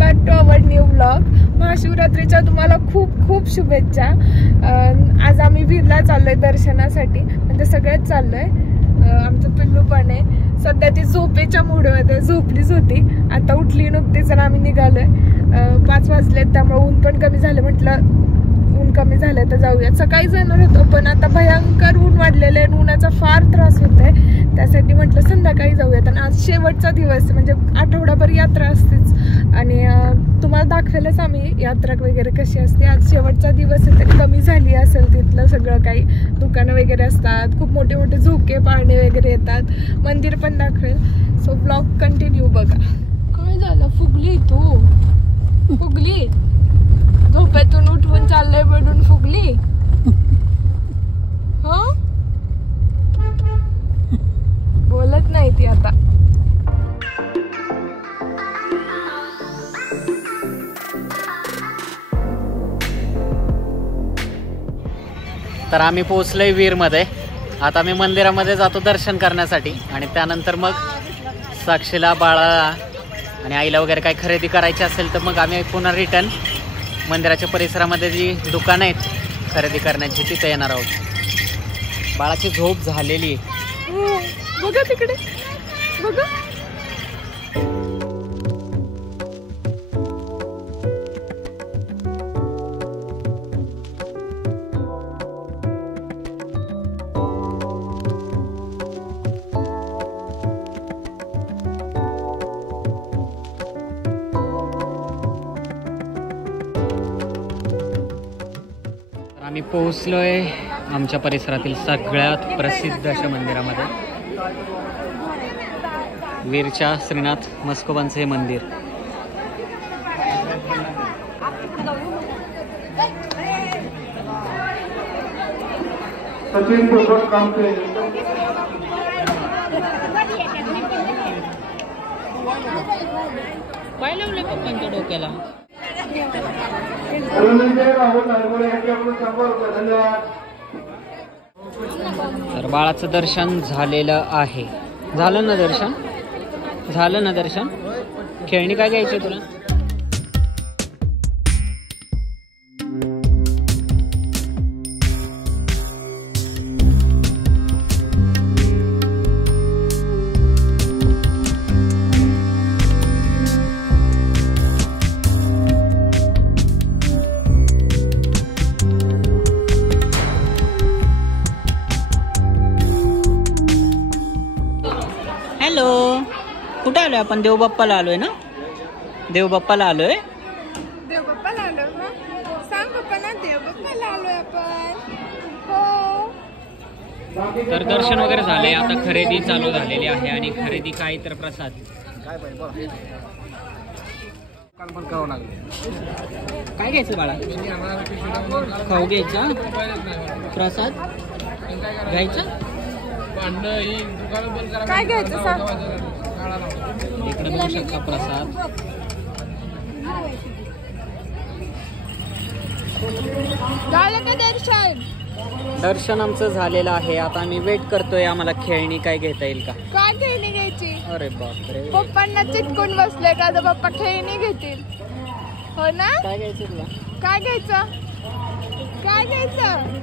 Back to our new blog. महाशिवरात्रीच्या तुम्हाला खूप खूप शुभेच्छा. आज आम्ही वीरला चाललोय दर्शनासाठी, म्हणजे सगळेच चाललोय. आमचं पिल्लू पण आहे. सध्या ती झोपेच्या मूडमध्ये झोपलीच होती, आता उठली नुकतीच आणि आम्ही निघालोय. 5 वाजलेत, त्यामुळे ऊन पण कमी झालं. म्हटलं ऊन कमी झालं तर जाऊयात. सकाळी जाणार होतो पण आता भयंकर ऊन वाढलेलं आहे, उन्हाचा फार त्रास होत आहे. त्यासाठी म्हटलं संध्याकाळी जाऊयात. आणि आज शेवटचा दिवस, म्हणजे आठवडाभर यात्रा असतेच आणि तुम्हाला दाखवेलच आम्ही यात्रा वगैरे कशी असते. आज शेवटचा दिवस आहे तरी कमी झाली असेल तिथलं सगळं काही. दुकानं वगैरे असतात, खूप मोठे मोठे झोके पाळणे वगैरे येतात. मंदिर पण दाखवेल. सो ब्लॉग कंटिन्यू बघा. काय झालं? फुगली तू? फुगली? झोपेतून उठवून चाललंय पडून फुगली? हो, बोलत नाही ती आता. तर आम्ही पोहोचलोय वीरमध्ये. आता आम्ही मंदिरामध्ये जातो दर्शन करण्यासाठी आणि त्यानंतर मग साक्षीला, बाळाला आणि आईला वगैरे काही खरेदी करायची असेल तर मग आम्ही पुन्हा रिटर्न मंदिराच्या परिसरामध्ये जी दुकानं आहेत खरेदी करण्याची तिथे येणार आहोत. बाळाची झोप झालेली आहे. बघा तिकडे बघा. आम्ही पोहोचलोय आमच्या परिसरातील सगळ्यात प्रसिद्ध अशा मंदिरामध्ये. वीरच्या श्रीनाथ मस्कोबांचे हे मंदिर. काय लावले पप्पांच्या डोक्याला? तर बाळाचं दर्शन झालेलं आहे. झालं ना दर्शन? झालं ना दर्शन? खेळणी काय घ्यायची तुला? हॅलो, कुठे आलोय आपण? देवबाप्पाला आलोय ना? देवबाप्पाला आलोय. देवबाप्पाला आलोय ना? सांग पप्पांना देवबाप्पाला आलोय आपण. हो. तर दर्शन वगैरे झालंय, आता खरेदी चालू झालेली आहे. आणि खरेदी काय तर प्रसाद. काय घ्यायचं बाळा? खाऊ घ्यायचा? प्रसाद घ्यायचा? काय घ्यायचं सांग? इकडे बघू शकता प्रसाद. झालं का दर्शन? दर्शन आमचं झालेलं आहे. आता आम्ही वेट करतोय आम्हाला खेळणी काय घेता येईल का. काय खेळणी घ्यायची? अरे बापरे, पप्पांना चिटकून बसले का तर पप्पा खेळणी घेतील. हो ना? काय घ्यायचं तुला? काय घ्यायचं? काय घ्यायचं?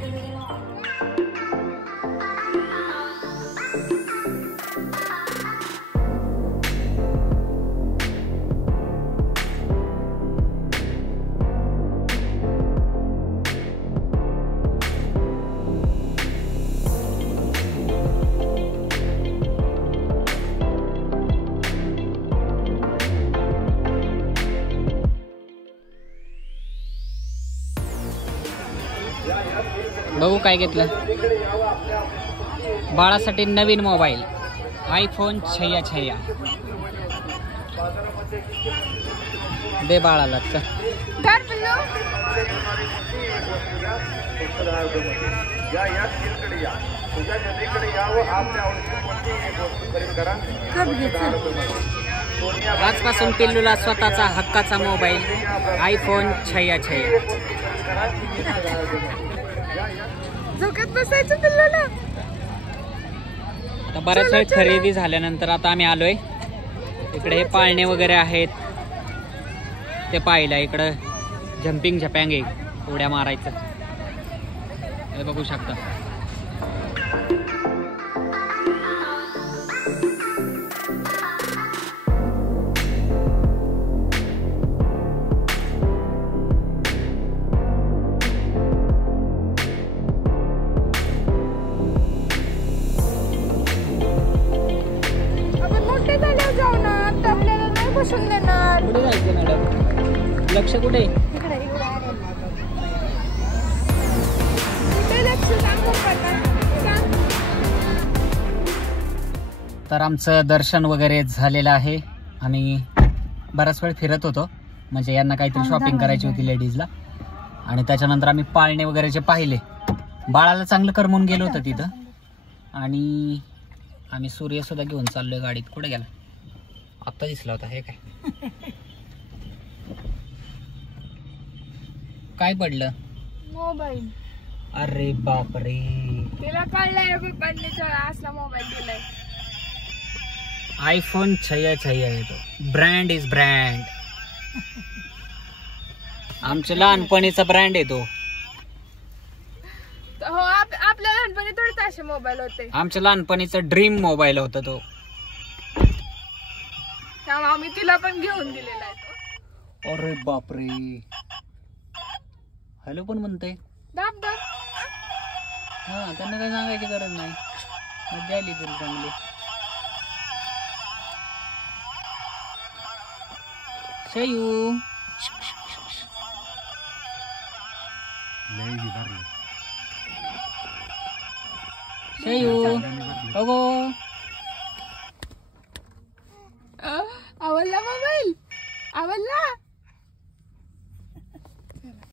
बघू काय घेतलं. बाळासाठी नवीन मोबाईल आयफोन 6 दे बाळाला. आजपासून पिल्लूला स्वतःचा हक्काचा मोबाईल आयफोन 6. झोक्यात बसायचं पिल्लूला. आता बऱ्याच वेळ खरेदी झाल्यानंतर आता आम्ही आलोय इकडे. हे पाळणे वगैरे आहेत. ते पाहिलं. इकडं जम्पिंग झपँग आहे, उड्या मारायचं हे बघू शकता. कुठे जायचं मॅडम? लक्ष कुठे? तर आमचं दर्शन वगैरे झालेलं आहे. आम्ही बराच वेळ फिरत होतो, म्हणजे यांना काहीतरी शॉपिंग करायची होती लेडीजला. आणि त्याच्यानंतर आम्ही पाळणे वगैरे जे पाहिले, बाळाला चांगलं करमून गेलो होतं तिथं. आणि आम्ही सूर्य सुद्धा घेऊन चाललोय गाडीत. कुठे गेला? आत्ता दिसला होता. हे काय काय पडलं? मोबाईल. अरे बापरे, तिला कळलंय पप्पांनी असला मोबाईल दिलाय. आयफोन 6 आहे तो. Brand is brand. आमच्या लहानपणीचा ब्रँड आहे तो. हो, आपल्या लहानपणी थोडेच असे मोबाईल होते. आमच्या लहानपणीचा ड्रीम मोबाईल होता तो. त्यामुळे आम्ही तिला पण घेऊन दिलेला आहे तो. अरे बापरे, हॅलो पण म्हणते. दाब दाब. हा, त्यांना काही सांगायची गरज नाही. मजा आली तुला चांगली. शयू शयू, अगो